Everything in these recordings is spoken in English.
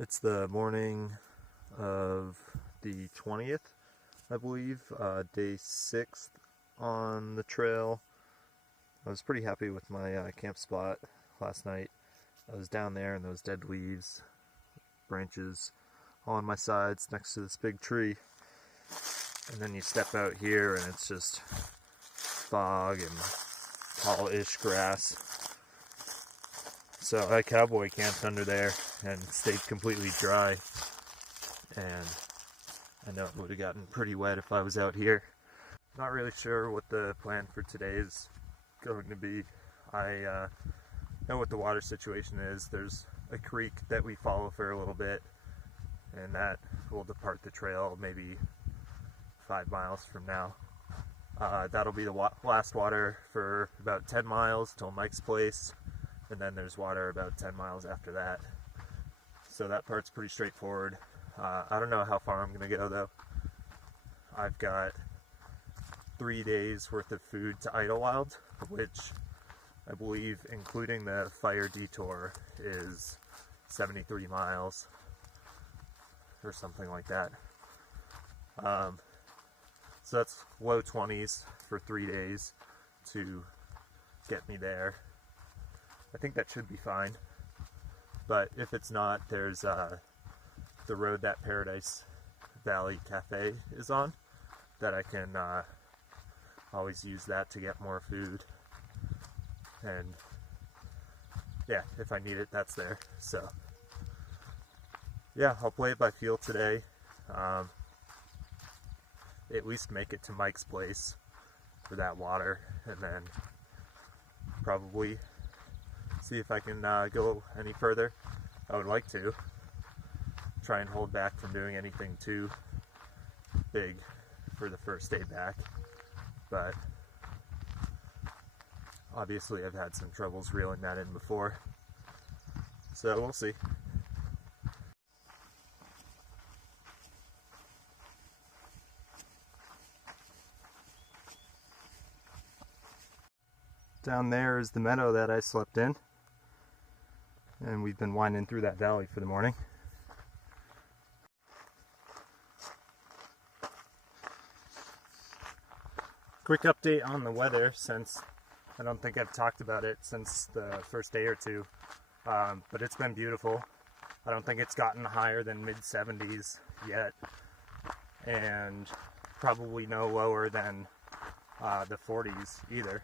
It's the morning of the 20th, I believe, day 6th on the trail. I was pretty happy with my camp spot last night. I was down there in those dead leaves, branches all on my sides next to this big tree. And then you step out here and it's just fog and tall-ish grass. So I cowboy camped under there and stayed completely dry, and I know it would have gotten pretty wet if I was out here. Not really sure what the plan for today is going to be. I know what the water situation is. There's a creek that we follow for a little bit, and that will depart the trail maybe 5 miles from now. That'll be the last water for about 10 miles till Mike's place, and then there's water about 10 miles after that. So that part's pretty straightforward. I don't know how far I'm going to go though. I've got 3 days worth of food to Idlewild, which I believe, including the fire detour, is 73 miles or something like that. So that's low 20s for 3 days to get me there. I think that should be fine. But if it's not, there's the road that Paradise Valley Cafe is on, that I can always use that to get more food. And yeah, if I need it, that's there. So yeah, I'll play it by feel today. At least make it to Mike's place for that water, and then probably see if I can go any further. I would like to try and hold back from doing anything too big for the first day back, but obviously I've had some troubles reeling that in before, so we'll see. Down there is the meadow that I slept in, and we've been winding through that valley for the morning. Quick update on the weather, since I don't think I've talked about it since the first day or two, but it's been beautiful. I don't think it's gotten higher than mid-70s yet, and probably no lower than the 40s either.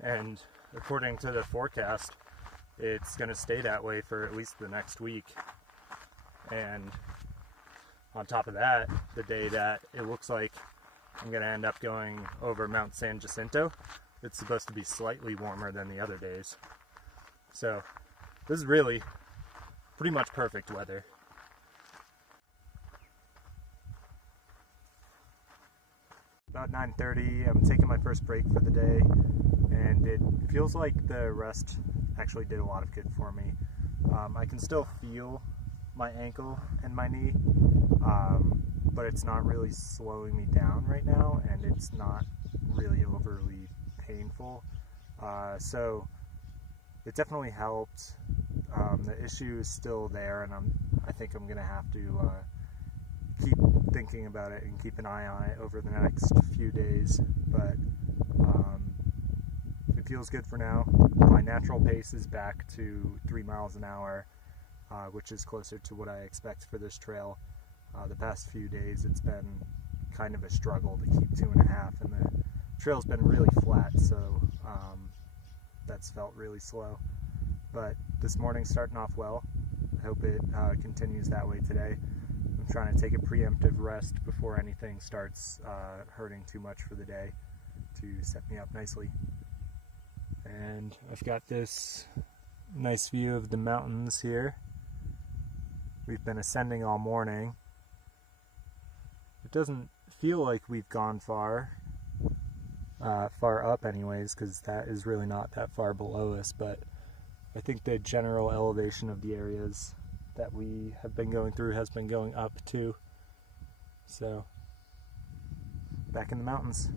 And according to the forecast, it's going to stay that way for at least the next week. And on top of that, the day that it looks like I'm going to end up going over Mount San Jacinto, it's supposed to be slightly warmer than the other days. So this is really pretty much perfect weather. About 9:30, I'm taking my first break for the day, and it feels like the rest actually did a lot of good for me. I can still feel my ankle and my knee, but it's not really slowing me down right now, and it's not really overly painful. So it definitely helped. The issue is still there, and I think I'm gonna have to keep thinking about it and keep an eye on it over the next few days, but it feels good for now. My natural pace is back to 3 miles an hour, which is closer to what I expect for this trail. The past few days it's been kind of a struggle to keep 2.5, and the trail's been really flat, so that's felt really slow. But this morning's starting off well. I hope it continues that way today. I'm trying to take a preemptive rest before anything starts hurting too much for the day, to set me up nicely. And I've got this nice view of the mountains here. We've been ascending all morning. It doesn't feel like we've gone far up anyways, because that is really not that far below us, but I think the general elevation of the areas that we have been going through has been going up too. So, back in the mountains.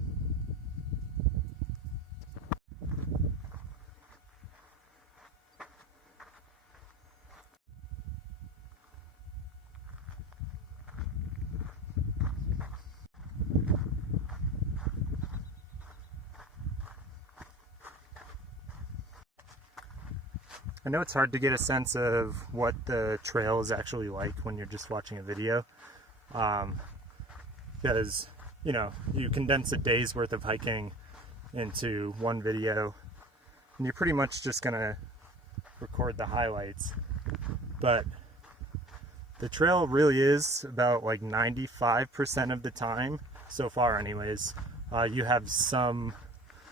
I know it's hard to get a sense of what the trail is actually like when you're just watching a video, because, you know, you condense a day's worth of hiking into one video, and you're pretty much just gonna record the highlights. But the trail really is about like 95% of the time, so far anyways, you have some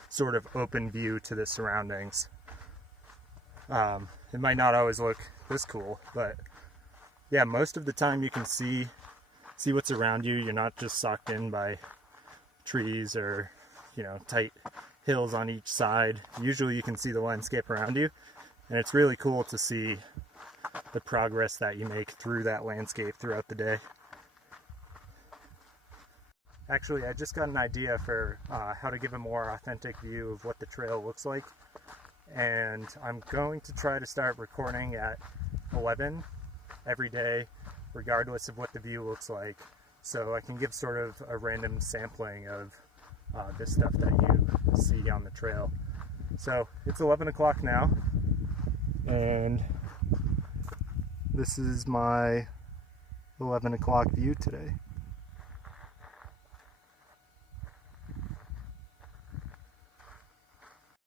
sort of open view to the surroundings. It might not always look this cool, but yeah, most of the time you can see what's around you. You're not just sucked in by trees or, you know, tight hills on each side. Usually you can see the landscape around you, and it's really cool to see the progress that you make through that landscape throughout the day. Actually, I just got an idea for how to give a more authentic view of what the trail looks like, and I'm going to try to start recording at 11 every day, regardless of what the view looks like, so I can give sort of a random sampling of this stuff that you see on the trail. So it's 11 o'clock now, and this is my 11 o'clock view today.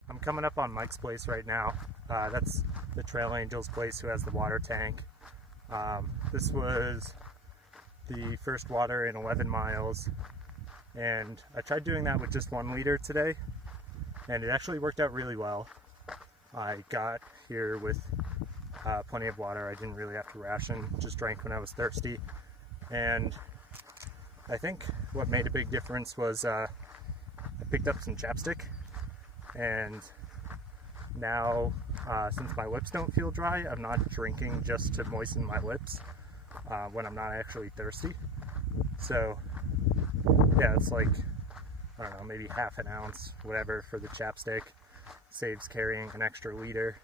I'm coming up on Mike's place right now. That's the Trail Angel's place, who has the water tank. This was the first water in 11 miles, and I tried doing that with just 1 liter today, and it actually worked out really well. I got here with plenty of water. I didn't really have to ration, just drank when I was thirsty. And I think what made a big difference was I picked up some chapstick, and now since my lips don't feel dry, I'm not drinking just to moisten my lips when I'm not actually thirsty. So yeah, it's like, I don't know, maybe half an ounce, whatever, for the chapstick. Saves carrying an extra liter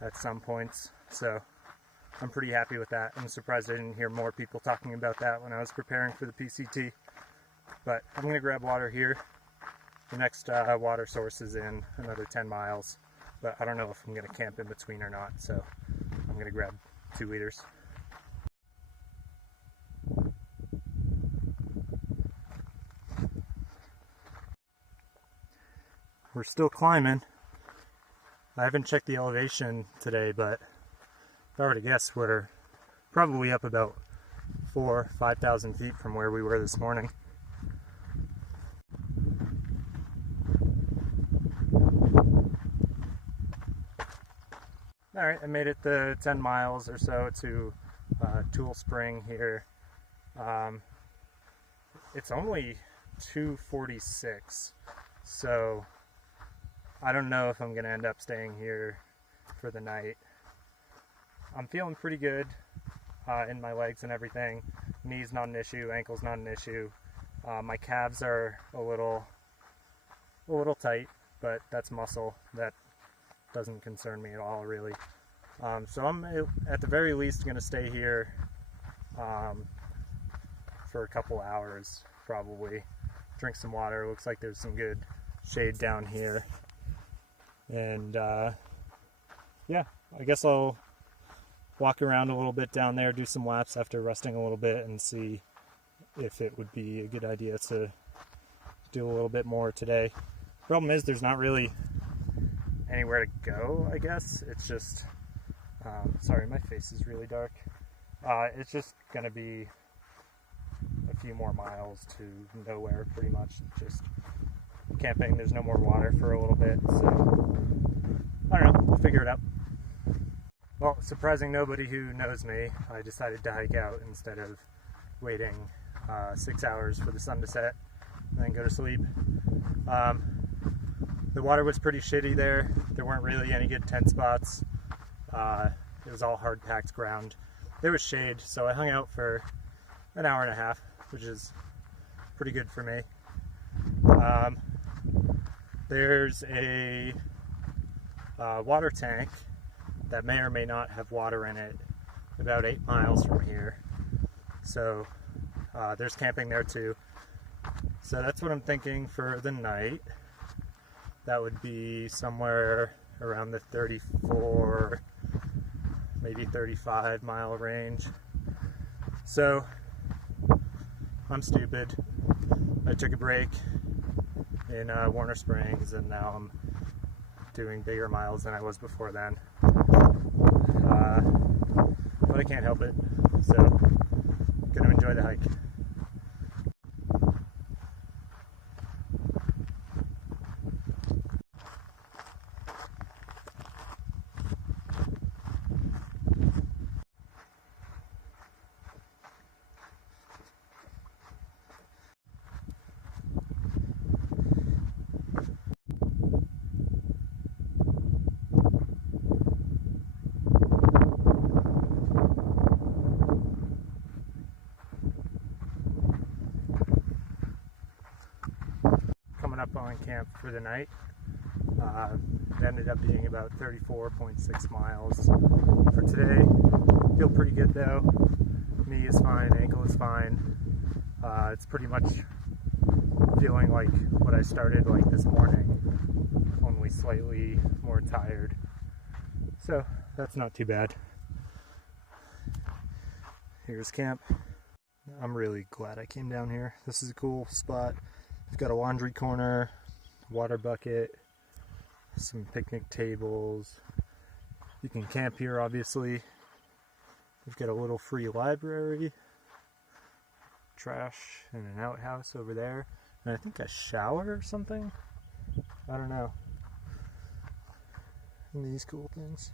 at some points, so I'm pretty happy with that. I'm surprised I didn't hear more people talking about that when I was preparing for the PCT. But I'm going to grab water here. The next water source is in another 10 miles, but I don't know if I'm going to camp in between or not, so I'm going to grab 2 liters. We're still climbing. I haven't checked the elevation today, but if I were to guess, we're probably up about 4,000 or 5,000 feet from where we were this morning. Alright, I made it the 10 miles or so to Tool Spring here. It's only 2:46, so I don't know if I'm going to end up staying here for the night. I'm feeling pretty good in my legs and everything. Knees not an issue, ankles not an issue. My calves are a little tight, but that's muscle. That doesn't concern me at all, really. So I'm at the very least going to stay here for a couple hours, probably. Drink some water. Looks like there's some good shade down here. And yeah, I guess I'll walk around a little bit down there, do some laps after resting a little bit, and see if it would be a good idea to do a little bit more today. Problem is, there's not really anywhere to go, I guess. It's just, sorry, my face is really dark. It's just gonna be a few more miles to nowhere, pretty much. Just camping. There's no more water for a little bit, so I don't know, we'll figure it out. Well, surprising nobody who knows me, I decided to hike out instead of waiting 6 hours for the sun to set and then go to sleep. The water was pretty shitty there. There weren't really any good tent spots. It was all hard packed ground. There was shade, so I hung out for an hour and a half, which is pretty good for me. There's a water tank that may or may not have water in it about 8 miles from here. So there's camping there too. So that's what I'm thinking for the night. That would be somewhere around the 34, maybe 35 mile range. So I'm stupid. I took a break in Warner Springs, and now I'm doing bigger miles than I was before then. But I can't help it, so gonna enjoy the hike. Coming up on camp for the night. It ended up being about 34.6 miles for today. Feel pretty good though. Knee is fine, ankle is fine. It's pretty much feeling like what I started like this morning, only slightly more tired. So that's not too bad. Here's camp. I'm really glad I came down here. This is a cool spot. We've got a laundry corner, water bucket, some picnic tables. You can camp here, obviously. We've got a little free library, trash, and an outhouse over there, and I think a shower or something. I don't know. And these cool things.